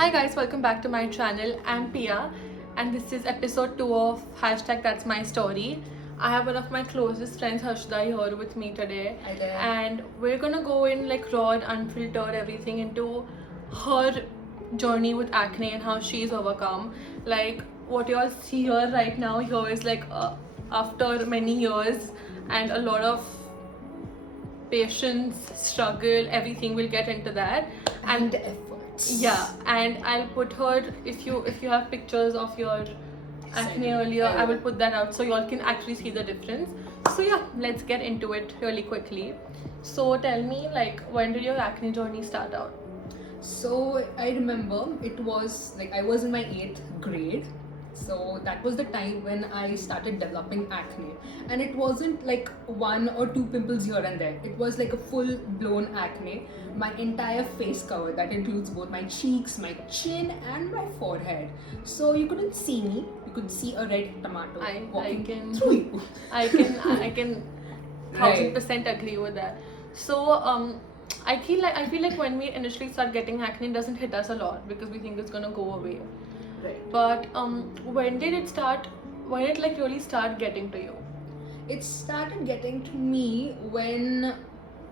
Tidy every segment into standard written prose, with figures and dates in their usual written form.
Hi guys, welcome back to my channel. I'm Pia and this is episode 2 of That's My Story. I have one of my closest friends Harshda here with me today. Hi there. And we're gonna go in like raw and unfiltered everything into her journey with acne and how she's overcome. Like what you all see here right now here is like after many years and a lot of patience, struggle, everything. We'll get into that. And efforts. Yeah, and I'll put her if you have pictures of your acne earlier, I will put that out so you all can actually see the difference. So yeah, let's get into it really quickly. So tell me, like, when did your acne journey start out? So I remember it was like I was in my 8th grade. So that was the time when I started developing acne, and it wasn't like 1 or 2 pimples here and there. It was like a full blown acne, my entire face covered. That includes both my cheeks, my chin, and my forehead. So you couldn't see me. You could see a red tomato walking through you. I can 1000% agree with that. So I feel like when we initially start getting acne, it doesn't hit us a lot because we think it's gonna go away. Right. But when did it start? When did it like really start getting to you? It started getting to me when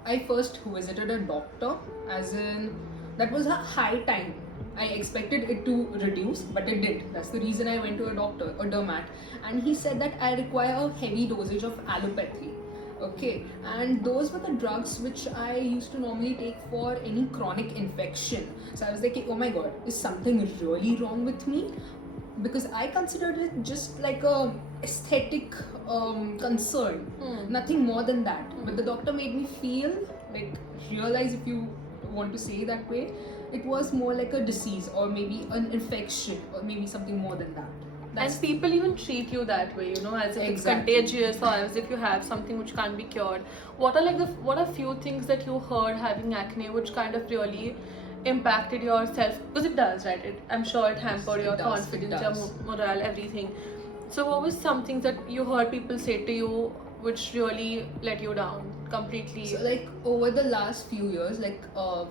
I first visited a doctor, as in that was a high time. I expected it to reduce, but it did. That's the reason I went to a doctor, a dermat, and he said that I require a heavy dosage of allopathy. Okay, and those were the drugs which I used to normally take for any chronic infection. So I was like, oh my god, is something really wrong with me? Because I considered it just like a aesthetic concern, nothing more than that. But the doctor made me feel like, realize, if you want to say that way, it was more like a disease or maybe an infection or maybe something more than that. And people even treat you that way, you know, as if it's contagious or as if you have something which can't be cured. What are few things that you heard having acne which kind of really impacted your self? Because it does, right? I'm sure it hampered your confidence, your morale, everything. So what was something that you heard people say to you which really let you down completely? So like over the last few years, like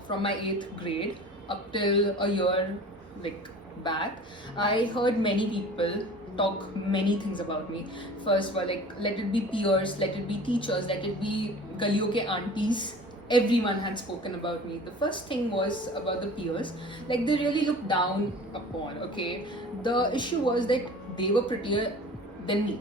from my 8th grade up till a year like back, I heard many people talk many things about me. First were like, let it be peers, let it be teachers, let it be galiyon ke aunties. Everyone had spoken about me. The first thing was about the peers, like they really looked down upon. Okay, the issue was that they were prettier than me,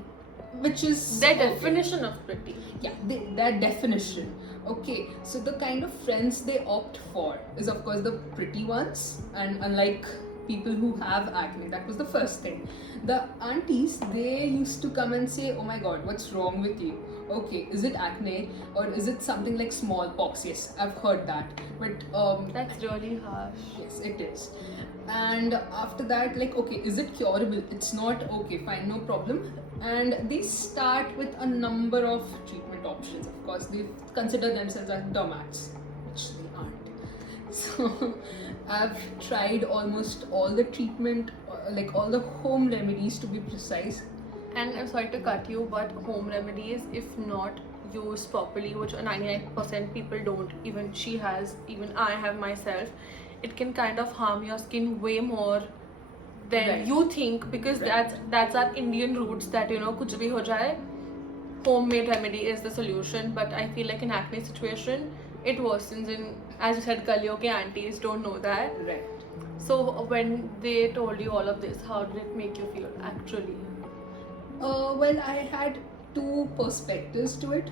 which is their definition of pretty. Yeah, their definition. Okay, so the kind of friends they opt for is of course the pretty ones, and unlike people who have acne, that was the first thing. The aunties, they used to come and say, oh my god, what's wrong with you? Okay, is it acne or is it something like smallpox? Yes, I've heard that, but that's really harsh. Yes, it is. And after that, like, okay, is it curable? It's not. Okay, fine, no problem. And they start with a number of treatment options. Of course, they consider themselves as dermats, which they aren't. So I've tried almost all the treatment, like all the home remedies to be precise. And I'm sorry to cut you, but home remedies, if not used properly, which 99% people don't, even she has, even I have myself, it can kind of harm your skin way more than you think, because that's our Indian roots that, you know, kuch bhi ho jaye, homemade remedy is the solution. But I feel like in acne situation, it worsens. In, as you said, galiyon ke aunties don't know that. Right. So when they told you all of this, how did it make you feel actually? Well, I had 2 perspectives to it.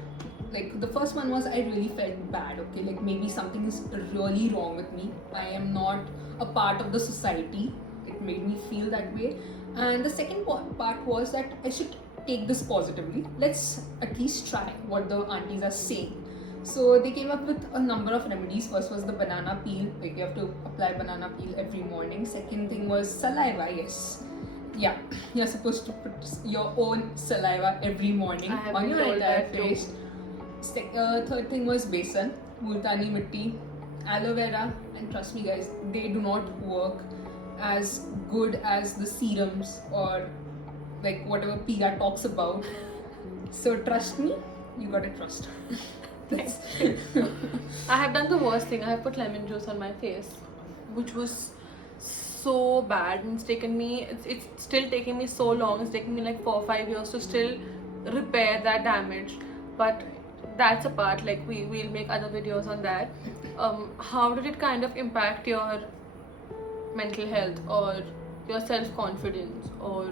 Like the first one was I really felt bad. Okay, like maybe something is really wrong with me. I am not a part of the society. It made me feel that way. And the second part was that I should take this positively. Let's at least try what the aunties are saying. So they came up with a number of remedies. First was the banana peel. Like you have to apply banana peel every morning. Second thing was saliva. Yes. Yeah, you're supposed to put your own saliva every morning on your entire face. Third thing was besan, multani mitti, aloe vera, and trust me guys, they do not work as good as the serums or like whatever Pia talks about. So trust me, you gotta trust. I have done the worst thing. I have put lemon juice on my face, which was so bad, and it's still taking me so long. It's taking me like 4 or 5 years to still repair that damage. But that's a part, like we'll make other videos on that. How did it kind of impact your mental health or your self-confidence, or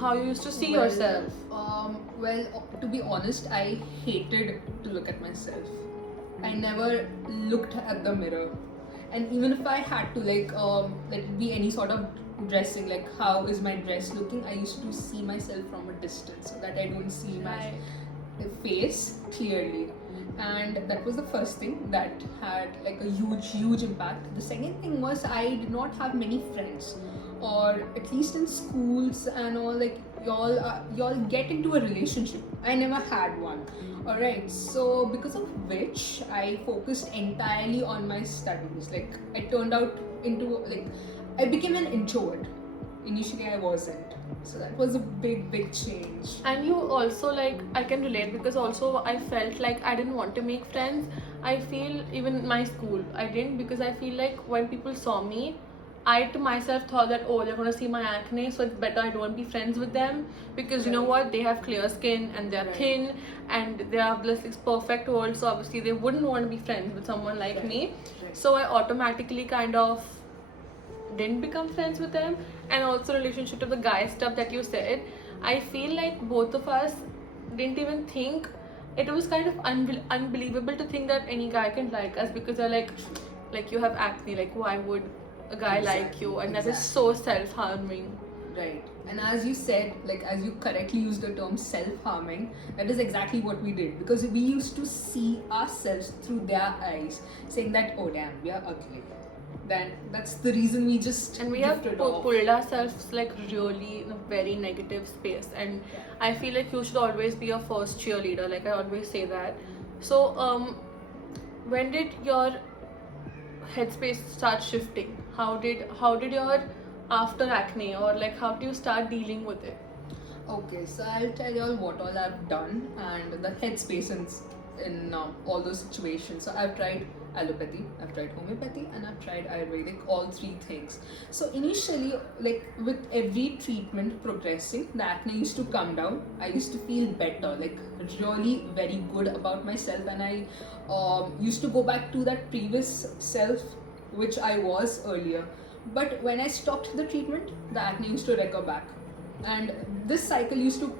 how you used to see yourself? To be honest, I hated to look at myself. I never looked at the mirror, and even if I had to, let it be any sort of dressing, like how is my dress looking, I used to see myself from a distance so that I don't see my face clearly. And that was the first thing that had like a huge impact. The second thing was I did not have many friends, or at least in schools and all, like y'all get into a relationship. I never had one. All right, so because of which I focused entirely on my studies. Like I turned out into, like, I became an introvert. Initially I wasn't, so that was a big change. And you also, like, I can relate, because also I felt like I didn't want to make friends. I feel even in my school I didn't, because I feel like when people saw me, I to myself thought that, oh, they're gonna see my acne, so it's better I don't be friends with them, because you know what, they have clear skin and they're thin and they have this perfect world, so obviously they wouldn't want to be friends with someone like me. So I automatically kind of didn't become friends with them. And also relationship to the guy stuff that you said, I feel like both of us didn't even think, it was kind of unbelievable to think that any guy can like us, because they're like you have acne, like why would a guy like you? And that is so self-harming. Right. And as you said, like as you correctly used the term self-harming, that is exactly what we did, because we used to see ourselves through their eyes, saying that, oh damn, we are ugly. Then that's the reason we just and we have drifted off. pulled ourselves like really in a very negative space. And I feel like you should always be your first cheerleader, like I always say that. So when did your headspace start shifting? How did your after acne, or like how do you start dealing with it? Okay, so I'll tell you all what all I've done and the headspace in all those situations. So I've tried allopathy, I've tried homeopathy, and I've tried Ayurvedic, all three things. So initially, like with every treatment progressing, the acne used to come down. I used to feel better, like really very good about myself, and I used to go back to that previous self which I was earlier. But when I stopped the treatment, the acne used to recur back, and this cycle used to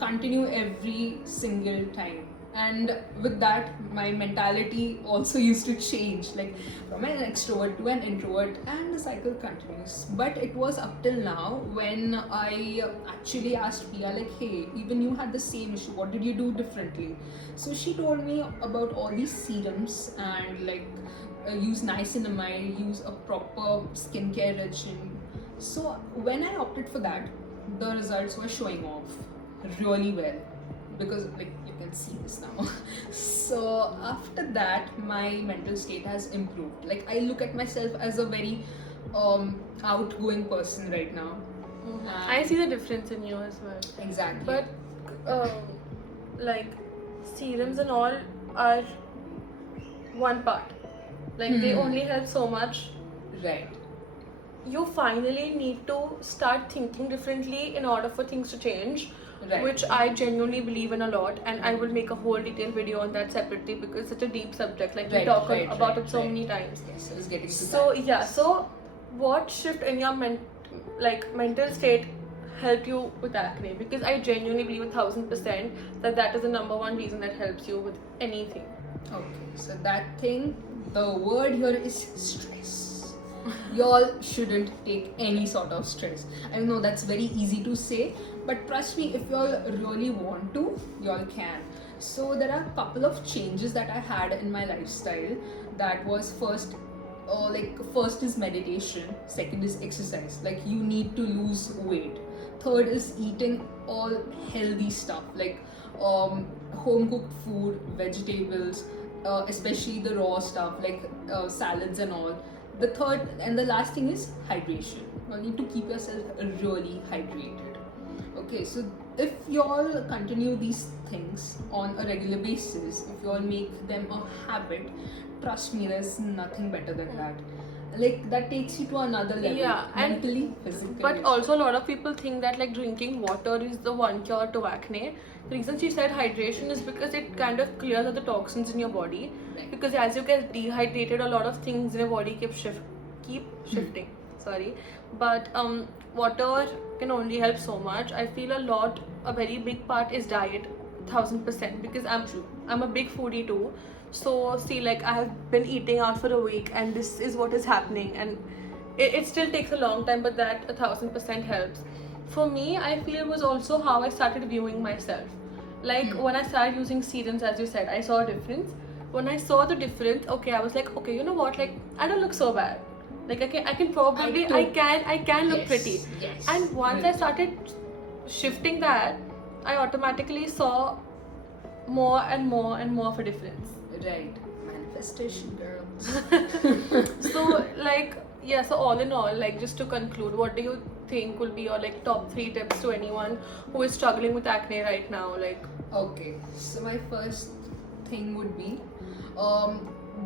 continue every single time. And with that, my mentality also used to change, like from an extrovert to an introvert, and the cycle continues. But it was up till now when I actually asked Pia, like, hey, even you had the same issue, what did you do differently? So she told me about all these serums, and like use niacinamide, use a proper skincare regime. So when I opted for that, the results were showing off really well, because like you can see this now. So after that, my mental state has improved. Like I look at myself as a very outgoing person right now. I see the difference in you as well. Exactly. But like serums and all are one part. Like they only help so much. Right. You finally need to start thinking differently in order for things to change. Right. Which I genuinely believe in a lot, and I will make a whole detailed video on that separately, because it's such a deep subject. Like we talk about it so many times. Yes, I was getting to So that. yeah, so what shift in your mental state helped you with acne? Because I genuinely believe 1000% that is the number one reason that helps you with anything. Okay, so that thing, the word here is stress. Y'all shouldn't take any sort of stress. I know that's very easy to say, but trust me, if y'all really want to, y'all can. So there are a couple of changes that I had in my lifestyle. That was first is meditation, second is exercise, like you need to lose weight, third is eating all healthy stuff, like home cooked food, vegetables, especially the raw stuff, like salads and all. The third and the last thing is hydration. You need to keep yourself really hydrated. Okay, so if you all continue these things on a regular basis, if you all make them a habit, trust me, there's nothing better than that. like that takes you to another level. Yeah, and mentally, physically. but also a lot of people think that like drinking water is the one cure to acne. The reason she said hydration is because it kind of clears out the toxins in your body. Right. Because as you get dehydrated, a lot of things in your body keep shifting. Sorry, but water can only help so much. I feel a very big part is diet, 1000%, because I'm a big foodie too. So see, like I have been eating out for a week, and this is what is happening, and it still takes a long time, but that 1000% helps. For me, I feel it was also how I started viewing myself. Like when I started using serums, as you said, I saw a difference. When I saw the difference, okay, I was like, okay, you know what? Like I don't look so bad. Like I can probably I can look Yes, pretty. yes. And once I started shifting that, I automatically saw more and more and more of a difference. Right. Manifestation, girls. So like yeah, so all in all, like just to conclude, what do you think will be your like top 3 tips to anyone who is struggling with acne right now? Like Okay, so my first thing would be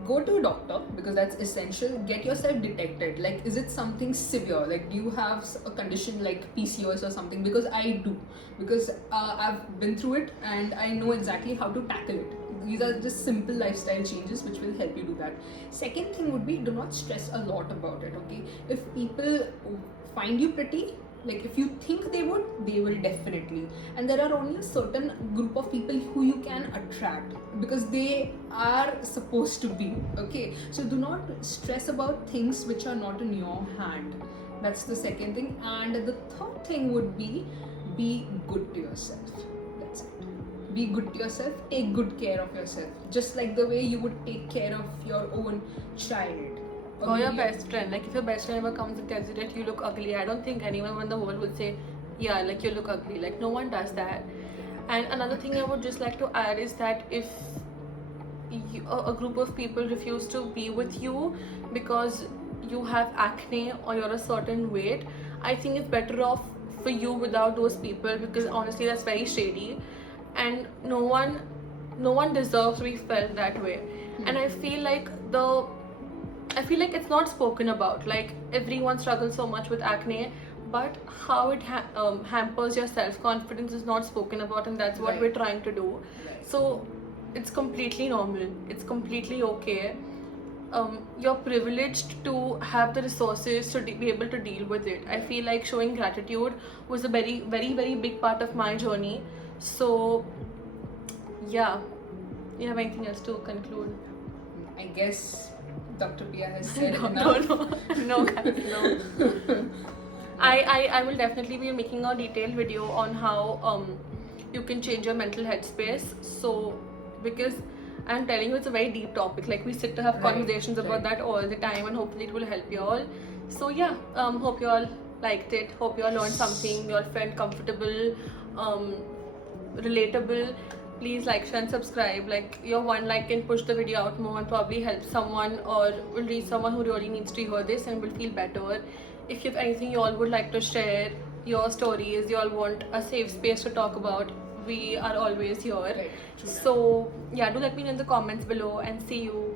go to a doctor, because that's essential. Get yourself detected. Like, is it something severe? Like, do you have a condition like PCOS or something? Because I do, because I've been through it and I know exactly how to tackle it. These are just simple lifestyle changes which will help you do that. Second thing would be, do not stress a lot about it. Okay, if people find you pretty, like if you think they would, they will definitely. And there are only a certain group of people who you can attract, because they are supposed to be. Okay, so do not stress about things which are not in your hand. That's the second thing. And the third thing would be good to yourself. That's it. Be good to yourself. Take good care of yourself, just like the way you would take care of your own child. or your maybe best friend. Like if your best friend ever comes and tells you that you look ugly, I don't think anyone in the world would say, yeah, like you look ugly. Like no one does that. And another thing I would just like to add is that if a group of people refuse to be with you because you have acne or you're a certain weight, I think it's better off for you without those people, because honestly that's very shady, and no one deserves to be felt that way. And I feel like it's not spoken about. Like everyone struggles so much with acne, but how it hampers your self-confidence is not spoken about, and that's what Right. we're trying to do. Right. So it's completely normal. It's completely okay. You're privileged to have the resources to be able to deal with it. I feel like showing gratitude was a very, very, very big part of my journey. So, yeah. You have anything else to conclude? I guess Dr. Pia has said No, enough. no, guys, no. I will definitely be making a detailed video on how you can change your mental headspace. So because I'm telling you, it's a very deep topic. Like we sit to have Right, conversations about right. that all the time, and hopefully it will help you all. So yeah, hope you all liked it. Hope you all learned something. You all felt comfortable, relatable. Please like, share, and subscribe. Like your one like can push the video out more and probably help someone, or will reach someone who really needs to hear this and will feel better. If you have anything you all would like to share, your stories, you all want a safe space to talk about, we are always here. Right, true. So yeah, do let me know in the comments below, and see you